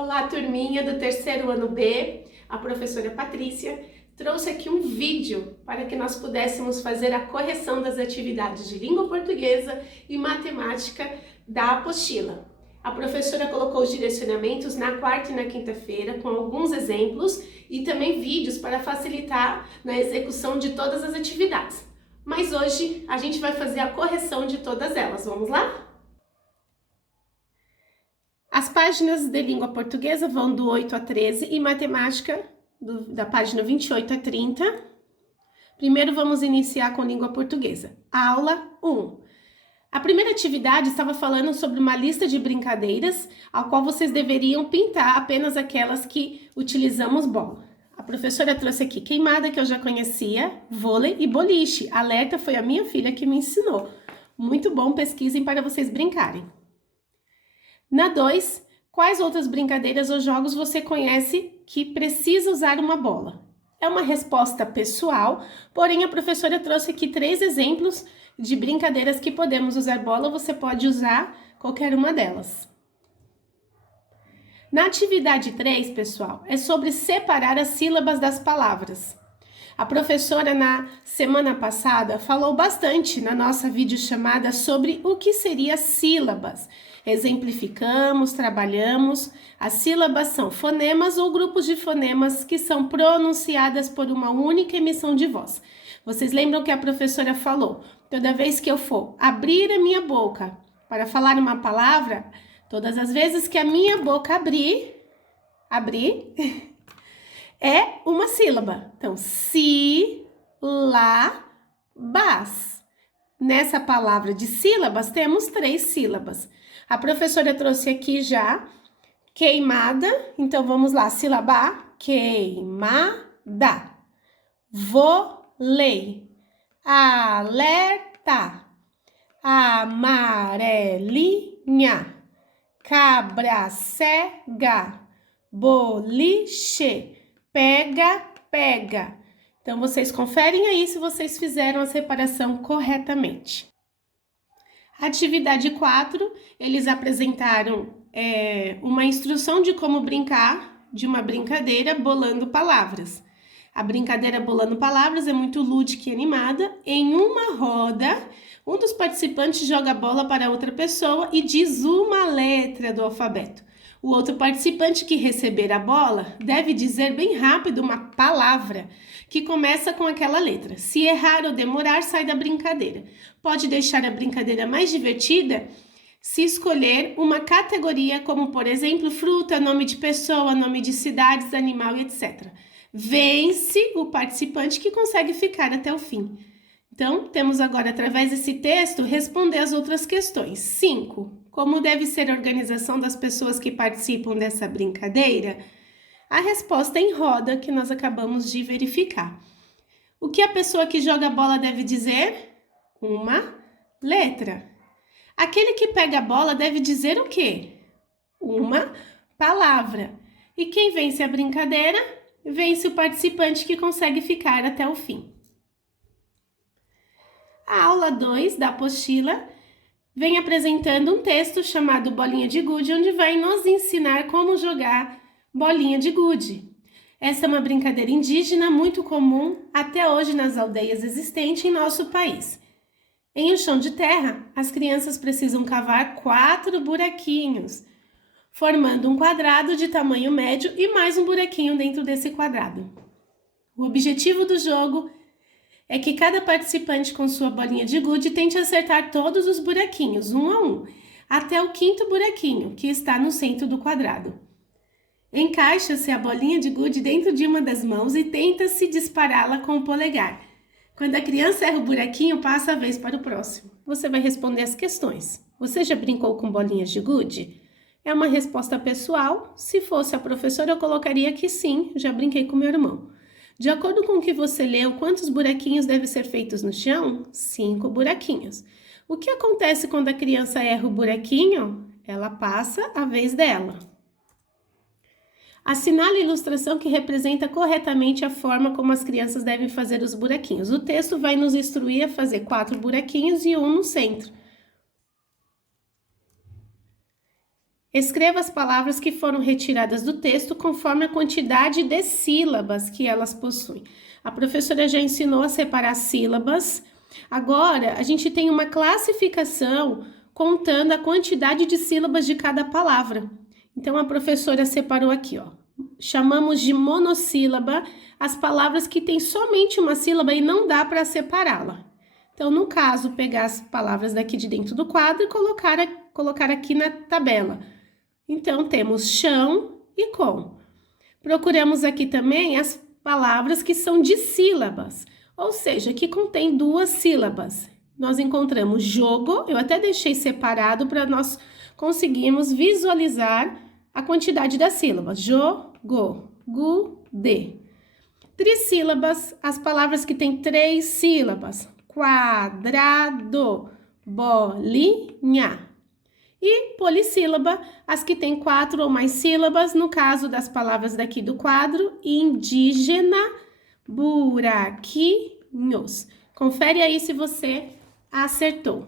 Olá, turminha do terceiro ano B, a professora Patrícia trouxe aqui um vídeo para que nós pudéssemos fazer a correção das atividades de língua portuguesa e matemática da apostila. A professora colocou os direcionamentos na quarta e na quinta-feira com alguns exemplos e também vídeos para facilitar na execução de todas as atividades. Mas hoje a gente vai fazer a correção de todas elas, vamos lá? As páginas de língua portuguesa vão do 8 a 13 e matemática da página 28 a 30. Primeiro vamos iniciar com língua portuguesa. Aula 1. A primeira atividade estava falando sobre uma lista de brincadeiras, ao qual vocês deveriam pintar apenas aquelas que utilizamos bola. A professora trouxe aqui queimada, que eu já conhecia, vôlei e boliche. Alerta, foi a minha filha que me ensinou. Muito bom, pesquisem para vocês brincarem. Na 2, quais outras brincadeiras ou jogos você conhece que precisa usar uma bola? É uma resposta pessoal, porém a professora trouxe aqui 3 exemplos de brincadeiras que podemos usar bola, você pode usar qualquer uma delas. Na atividade 3, pessoal, é sobre separar as sílabas das palavras. A professora na semana passada falou bastante na nossa videochamada sobre o que seria sílabas. Exemplificamos, trabalhamos. As sílabas são fonemas ou grupos de fonemas que são pronunciadas por uma única emissão de voz. Vocês lembram que a professora falou? Toda vez que eu for abrir a minha boca para falar uma palavra, todas as vezes que a minha boca abrir, é uma sílaba. Então, sílabas. Nessa palavra de sílabas, temos 3 sílabas. A professora trouxe aqui já queimada. Então, vamos lá. Sílaba, queimada. Vôlei, alerta. Amarelinha, cabra cega. Boliche, pega. Então, vocês conferem aí se vocês fizeram a separação corretamente. Atividade 4, eles apresentaram uma instrução de como brincar de uma brincadeira bolando palavras. A brincadeira bolando palavras é muito lúdica e animada. Em uma roda, um dos participantes joga a bola para outra pessoa e diz uma letra do alfabeto. O outro participante que receber a bola deve dizer bem rápido uma palavra que começa com aquela letra. Se errar ou demorar, sai da brincadeira. Pode deixar a brincadeira mais divertida se escolher uma categoria como, por exemplo, fruta, nome de pessoa, nome de cidades, animal e etc. Vence o participante que consegue ficar até o fim. Então, temos agora, através desse texto, responder as outras questões. 5. Como deve ser a organização das pessoas que participam dessa brincadeira? A resposta é em roda, que nós acabamos de verificar. O que a pessoa que joga a bola deve dizer? Uma letra. Aquele que pega a bola deve dizer o quê? Uma palavra. E quem vence a brincadeira? Vence o participante que consegue ficar até o fim. A aula 2 da apostila vem apresentando um texto chamado Bolinha de Gude, onde vai nos ensinar como jogar bolinha de gude. Essa é uma brincadeira indígena muito comum até hoje nas aldeias existentes em nosso país. Em um chão de terra, as crianças precisam cavar 4 buraquinhos, formando um quadrado de tamanho médio e mais um buraquinho dentro desse quadrado. O objetivo do jogo é que cada participante com sua bolinha de gude tente acertar todos os buraquinhos, um a um, até o 5º buraquinho, que está no centro do quadrado. Encaixa-se a bolinha de gude dentro de uma das mãos e tenta-se dispará-la com o polegar. Quando a criança erra o buraquinho, passa a vez para o próximo. Você vai responder as questões. Você já brincou com bolinhas de gude? É uma resposta pessoal. Se fosse a professora, eu colocaria que sim, já brinquei com meu irmão. De acordo com o que você leu, quantos buraquinhos devem ser feitos no chão? 5 buraquinhos. O que acontece quando a criança erra o buraquinho? Ela passa a vez dela. Assinale a ilustração que representa corretamente a forma como as crianças devem fazer os buraquinhos. O texto vai nos instruir a fazer 4 buraquinhos e um no centro. Escreva as palavras que foram retiradas do texto conforme a quantidade de sílabas que elas possuem. A professora já ensinou a separar sílabas. Agora, a gente tem uma classificação contando a quantidade de sílabas de cada palavra. Então, a professora separou aqui, ó. Chamamos de monossílaba as palavras que têm somente uma sílaba e não dá para separá-la. Então, no caso, pegar as palavras daqui de dentro do quadro e colocar aqui na tabela. Então, temos chão e com. Procuramos aqui também as palavras que são de sílabas, ou seja, que contém 2 sílabas. Nós encontramos jogo, eu até deixei separado para nós conseguirmos visualizar a quantidade das sílabas. Jogo, gu, de. Trissílabas, as palavras que têm 3 sílabas. Quadrado, bolinha. E polissílaba, as que têm 4 ou mais sílabas, no caso das palavras daqui do quadro, indígena, buraquinhos. Confere aí se você acertou.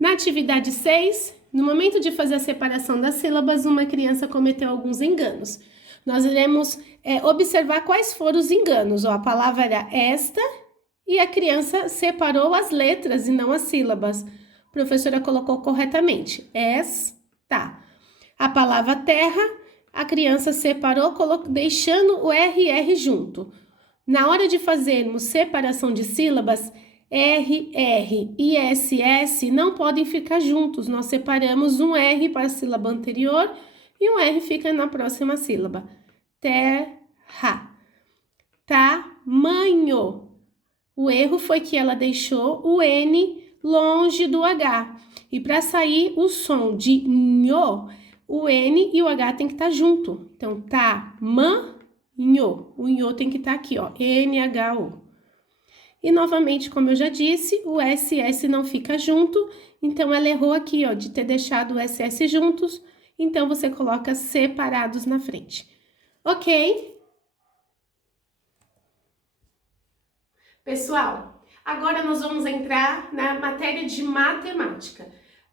Na atividade 6, no momento de fazer a separação das sílabas, uma criança cometeu alguns enganos. Nós iremos observar quais foram os enganos. Ó, a palavra era esta e a criança separou as letras e não as sílabas. A professora colocou corretamente, esta. A palavra terra, a criança separou, deixando o RR junto. Na hora de fazermos separação de sílabas, RR e SS não podem ficar juntos. Nós separamos um R para a sílaba anterior e um R fica na próxima sílaba. Terra. Tamanho. O erro foi que ela deixou o N longe do H. E para sair o som de nho, o N e o H tem que estar junto. Então, tamanho. O nho tem que estar aqui, ó, NHO. E novamente, como eu já disse, o SS não fica junto. Então, ela errou aqui, ó, de ter deixado o SS juntos. Então, você coloca separados na frente. Ok? Pessoal, agora nós vamos entrar na matéria de matemática.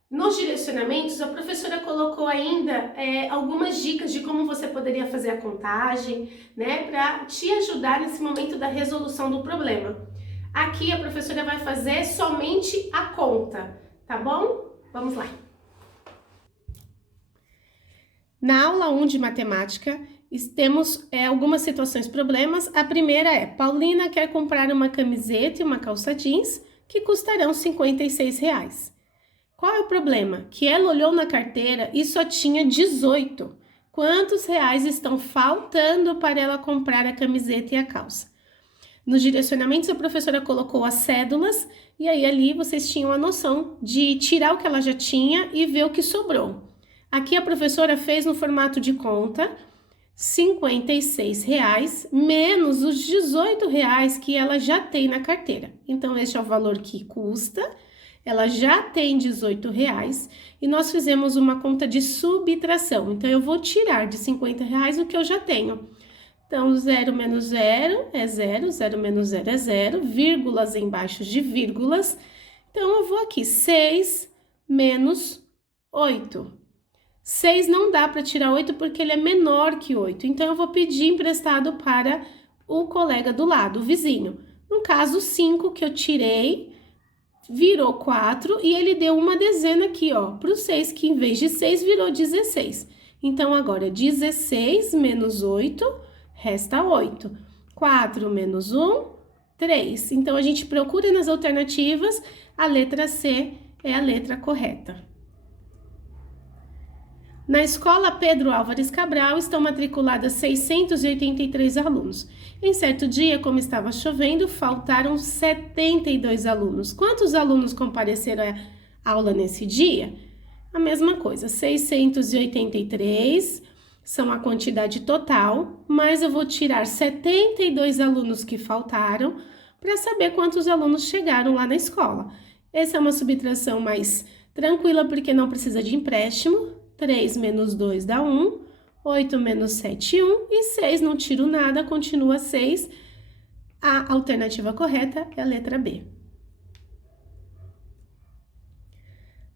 Nos direcionamentos, a professora colocou ainda algumas dicas de como você poderia fazer a contagem, né, para te ajudar nesse momento da resolução do problema. Aqui a professora vai fazer somente a conta, tá bom? Vamos lá. Na aula 1 de matemática, temos algumas situações problemas. A primeira é, Paulina quer comprar uma camiseta e uma calça jeans que custarão R$56. Qual é o problema? Que ela olhou na carteira e só tinha 18. Quantos reais estão faltando para ela comprar a camiseta e a calça? Nos direcionamentos, a professora colocou as cédulas e aí ali vocês tinham a noção de tirar o que ela já tinha e ver o que sobrou. Aqui a professora fez no formato de conta R$56 menos os R$18 que ela já tem na carteira. Então, este é o valor que custa. Ela já tem R$18 e nós fizemos uma conta de subtração. Então, eu vou tirar de R$50 o que eu já tenho. Então, 0 menos 0 é 0, 0 menos 0 é 0, vírgulas embaixo de vírgulas. Então, eu vou aqui, 6 menos 8. 6 não dá para tirar 8 porque ele é menor que 8. Então, eu vou pedir emprestado para o colega do lado, o vizinho. No caso, 5 que eu tirei, virou 4 e ele deu uma dezena aqui, ó, para o 6, que em vez de 6 virou 16. Então, agora, 16 menos 8, resta 8. 4 menos 1, 3. Então, a gente procura nas alternativas, a letra C é a letra correta. Na escola Pedro Álvares Cabral estão matriculadas 683 alunos. Em certo dia, como estava chovendo, faltaram 72 alunos. Quantos alunos compareceram à aula nesse dia? A mesma coisa, 683 são a quantidade total, mas eu vou tirar 72 alunos que faltaram para saber quantos alunos chegaram lá na escola. Essa é uma subtração mais tranquila porque não precisa de empréstimo. 3 menos 2 dá 1, 8 menos 7, 1 e 6, não tiro nada, continua 6. A alternativa correta é a letra B.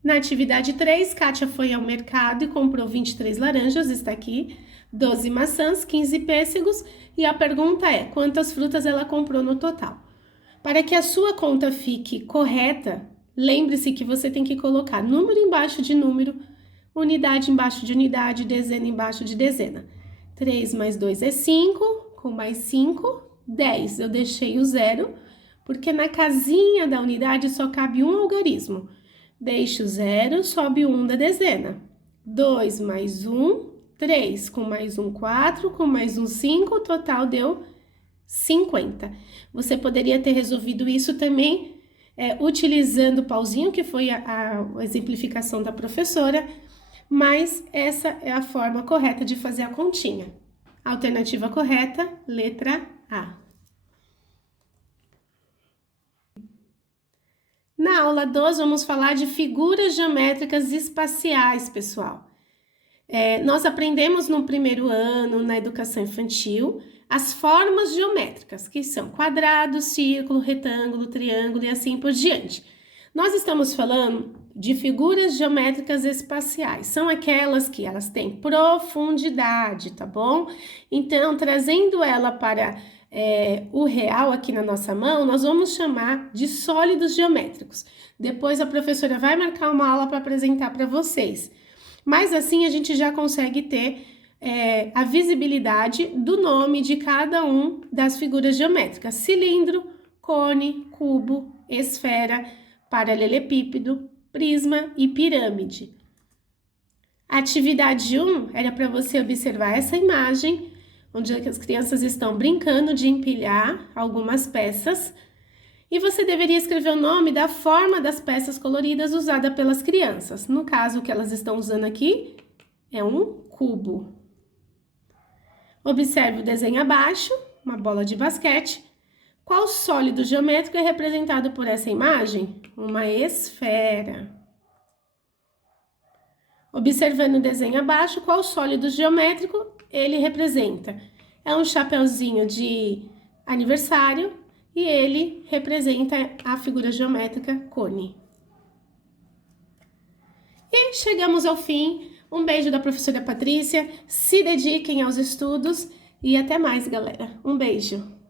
Na atividade 3, Kátia foi ao mercado e comprou 23 laranjas, está aqui, 12 maçãs, 15 pêssegos, e a pergunta é, quantas frutas ela comprou no total? Para que a sua conta fique correta, lembre-se que você tem que colocar número embaixo de número, unidade embaixo de unidade, dezena embaixo de dezena. 3 mais 2 é 5, com mais 5, 10. Eu deixei o zero, porque na casinha da unidade só cabe um algarismo. Deixa o zero, sobe o 1 da dezena. 2 mais 1, 3. Com mais 1, 4. Com mais 1, 5. O total deu 50. Você poderia ter resolvido isso também utilizando o pauzinho, que foi a exemplificação da professora, mas essa é a forma correta de fazer a continha. Alternativa correta, letra A. Na aula 2, vamos falar de figuras geométricas espaciais, pessoal. Nós aprendemos no primeiro ano, na educação infantil, as formas geométricas, que são quadrado, círculo, retângulo, triângulo e assim por diante. Nós estamos falando de figuras geométricas espaciais, são aquelas que elas têm profundidade, tá bom? Então, trazendo ela para o real aqui na nossa mão, nós vamos chamar de sólidos geométricos. Depois a professora vai marcar uma aula para apresentar para vocês. Mas assim a gente já consegue ter a visibilidade do nome de cada um das figuras geométricas: cilindro, cone, cubo, esfera, paralelepípedo, prisma e pirâmide. A atividade 1 era para você observar essa imagem, onde as crianças estão brincando de empilhar algumas peças, e você deveria escrever o nome da forma das peças coloridas usada pelas crianças. No caso, o que elas estão usando aqui é um cubo. Observe o desenho abaixo, uma bola de basquete. Qual sólido geométrico é representado por essa imagem? Uma esfera. Observando o desenho abaixo, qual sólido geométrico ele representa? É um chapeuzinho de aniversário e ele representa a figura geométrica cone. E chegamos ao fim. Um beijo da professora Patrícia. Se dediquem aos estudos e até mais, galera. Um beijo.